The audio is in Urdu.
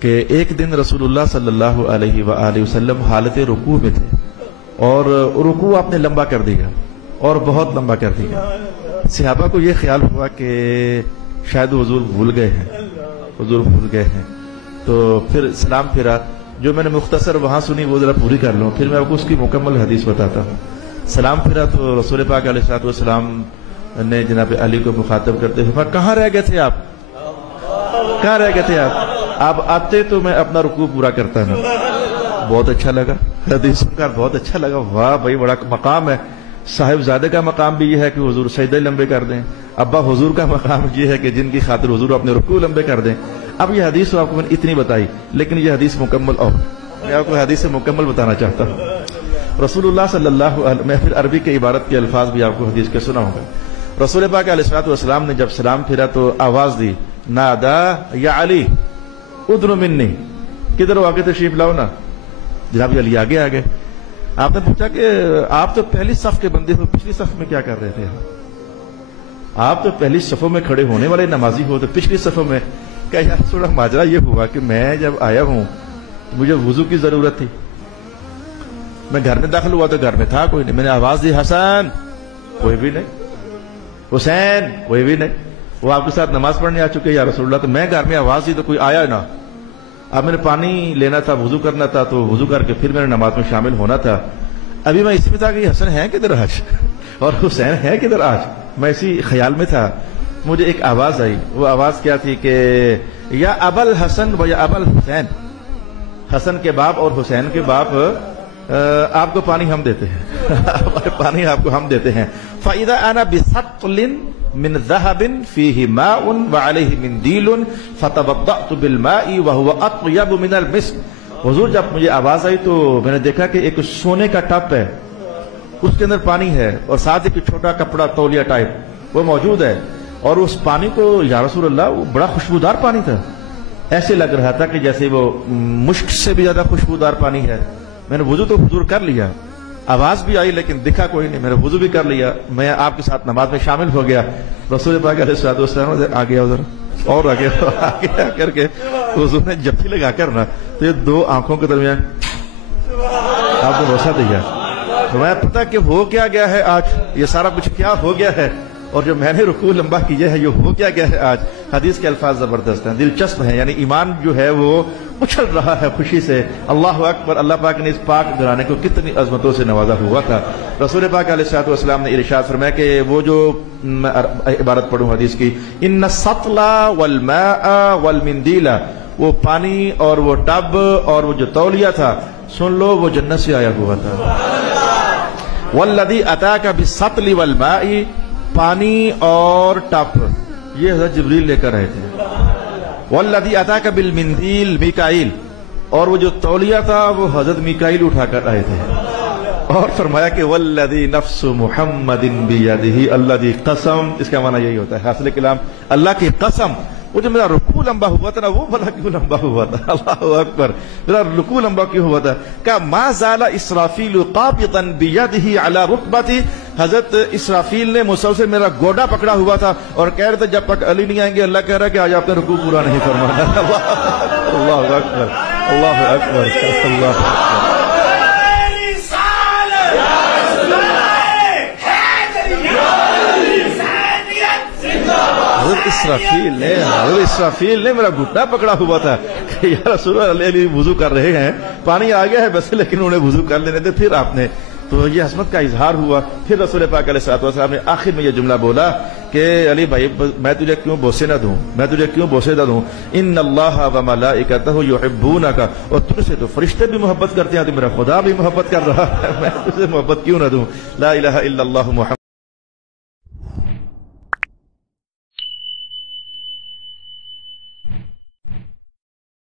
کہ ایک دن رسول اللہ صلی اللہ علیہ وآلہ وسلم حالت رکوع میں تھے اور رکوع آپ نے لمبا کر دیا اور بہت لمبا کر دیا. صحابہ کو یہ خیال ہوا کہ شاید حضور بھول گئے ہیں. تو پھر سلام پھرا. جو میں نے مختصر وہاں سنی وہ ذرا پوری کر لوں، پھر میں آپ کو اس کی مکمل حدیث بتاتا ہوں. سلام پھرا تو رسول پاک علیہ الصلوۃ والسلام نے جناب علی کو مخاطب کرتے ہوئے فرمایا کہاں رہ گئے تھے آپ؟ کہاں رہ گئے تھے آپ آتے تو میں اپنا رکوع پورا کرتا نا. بہت اچھا لگا، حدیث سن کر بہت اچھا لگا. واہ بھائی بڑا مقام ہے. صاحب زادے کا مقام بھی یہ ہے کہ حضور سجدے لمبے کر دیں. ابا حضور کا مقام یہ ہے کہ جن کی خاطر حضور اپنے رکوع لمبے کر دیں. اب یہ حدیث آپ کو میں نے اتنی بتائی، لیکن یہ حدیث مکمل اور میں آپ کو حدیث سے مکمل بتانا چاہتا ہوں. رسول اللہ صلی اللہ علیہ، میں پھر عربی کے عبارت کے الفاظ بھی آپ کو حدیث کے سنا ہوگا. رسول پاک علیہ الصلوۃ والسلام نے جب سلام پھرا تو آواز دی، نادا یا علی ادنو منی، کدھر ہو آگے تشریف لاؤ نا. جناب علی آگے آگے. آپ نے پوچھا کہ آپ تو پہلی صف کے بندے ہو، پچھلی صف میں کیا کر رہے تھے؟ آپ تو پہلی صفوں میں کھڑے ہونے والے نمازی ہو تو پچھلی صفوں میں. کہ یار تھوڑا ماجرا یہ ہوا کہ میں جب آیا ہوں مجھے وضو کی ضرورت تھی. میں گھر میں داخل ہوا تو گھر میں تھا کوئی نہیں. میں نے آواز دی حسن، کوئی بھی نہیں. حسین، کوئی بھی نہیں. وہ آپ کے ساتھ نماز پڑھنے آ چکے یا رسول اللہ. تو میں گھر میں آواز دی تو کوئی آیا نہ. اب میں نے پانی لینا تھا، وضو کرنا تھا، تو وضو کر کے پھر میں نے نماز میں شامل ہونا تھا. ابھی میں اسی میں تھا کہ حسن ہے کدھر آج اور حسین ہے کدھر آج. میں اسی خیال میں تھا. مجھے ایک آواز آئی. وہ آواز کیا تھی کہ یا ابل حسن و یا ابل حسین، حسن کے باپ اور حسین کے باپ، آپ کو پانی ہم دیتے ہیں. پانی آپ کو ہم دیتے ہیں. فَإِذَا أَنَا بِثَقْلٍ مِّن ذَهَبٍ فِيهِ مَاءٌ وَعَلَيْهِ مِنْدِيلٌ فَتَوَضَّأْتُ بِالْمَاءِ وَهُوَ أَطْيَبُ مِنَ الْمِسْكِ. حضور جب مجھے آواز آئی تو میں نے دیکھا کہ ایک سونے کا ٹپ ہے، اس کے اندر پانی ہے اور ساتھ ایک چھوٹا کپڑا تولیہ ٹائپ وہ موجود ہے. اور اس پانی کو یا رسول اللہ وہ بڑا خوشبودار پانی تھا. ایسے لگ رہا تھا کہ جیسے وہ مشک سے بھی زیادہ خوشبودار پانی ہے. میں نے وضو تو حضور کر لیا، آواز بھی آئی لیکن دکھا کوئی نہیں. میں نے وضو بھی کر لیا، میں آپ کے ساتھ نماز میں شامل ہو گیا. رسول پاک علیہ الصلوۃ والسلام آگے ادھر اور آگے آ کر کے حضور نے جپھی لگا کر نا تو یہ دو آنکھوں کے درمیان آپ نے بوسہ دیا. تو میں پتا کہ ہو کیا گیا ہے آج، یہ سارا کچھ کیا ہو گیا ہے اور جو میں نے رکوع لمبا کیا ہے یہ ہو کیا گیا ہے آج. حدیث کے الفاظ زبردست ہیں، دلچسپ ہیں. یعنی ایمان جو ہے وہ اچھل رہا ہے خوشی سے. اللہ اکبر. اللہ پاک نے اس پاک گھرانے کو کتنی عظمتوں سے نوازا ہوا تھا. رسول پاک علیہ الصلوۃ والسلام نے ارشاد فرمایا کہ وہ جو عبارت پڑھوں حدیث کی، ان السطل والماء والمندیل، وہ پانی اور وہ ٹب اور وہ جو تولیہ تھا، سن لو وہ جنت سے آیا ہوا تھا. والذی اتاک بالسطل والماء، پانی اور ٹپ یہ حضرت جبریل لے کر آئے تھے. والذی اتاک بالمندیل میکائیل، اور وہ جو تولیہ تھا وہ حضرت میکائیل اٹھا کر آئے تھے. اور فرمایا کہ والذی نفس محمد بیدہ، الذی قسم، اس کا معنی یہی ہوتا ہے حاصل کلام، اللہ کی قسم. وہ جو میرا رکوع لمبا ہوا تھا نا وہ بھلا کیوں لمبا ہوا تھا؟ اللہ اکبر. میرا رکوع لمبا کیوں ہوا تھا؟ کہ ما زال اسرافیل قابضا بیدہ علی رکبتی، حضرت اسرافیل نے مسلسل میرا گوڈا پکڑا ہوا تھا اور کہہ رہے تھے جب تک علی نہیں آئیں گے اللہ کہہ رہا ہے کہ آج آپ نے رکوع پورا نہیں فرمانا. اللہ اکبر، اللہ اکبر، اللہ اکبر. حضرت اسرافیل نے میرا گھٹنا پکڑا ہوا تھا کہ یا رسول اللہ علیہ وضو کر رہے ہیں، پانی آ گیا ہے بس لیکن انہیں وضو کر لینے تھے. پھر آپ نے تو یہ عظمت کا اظہار ہوا. پھر رسول پاک علیہ الصلوۃ والسلام نے آخر میں یہ جملہ بولا کہ علی بھائی میں تجھے کیوں بوسے نہ دوں، میں تجھے کیوں بوسے نہ دوں. ان اللہ و ملائکتہ یحبونک، اور تجھ سے تو فرشتے بھی محبت کرتے ہیں، تو میرا خدا بھی محبت کر رہا ہے، میں تجھے محبت کیوں نہ دوں. لا الہ الا اللہ محمد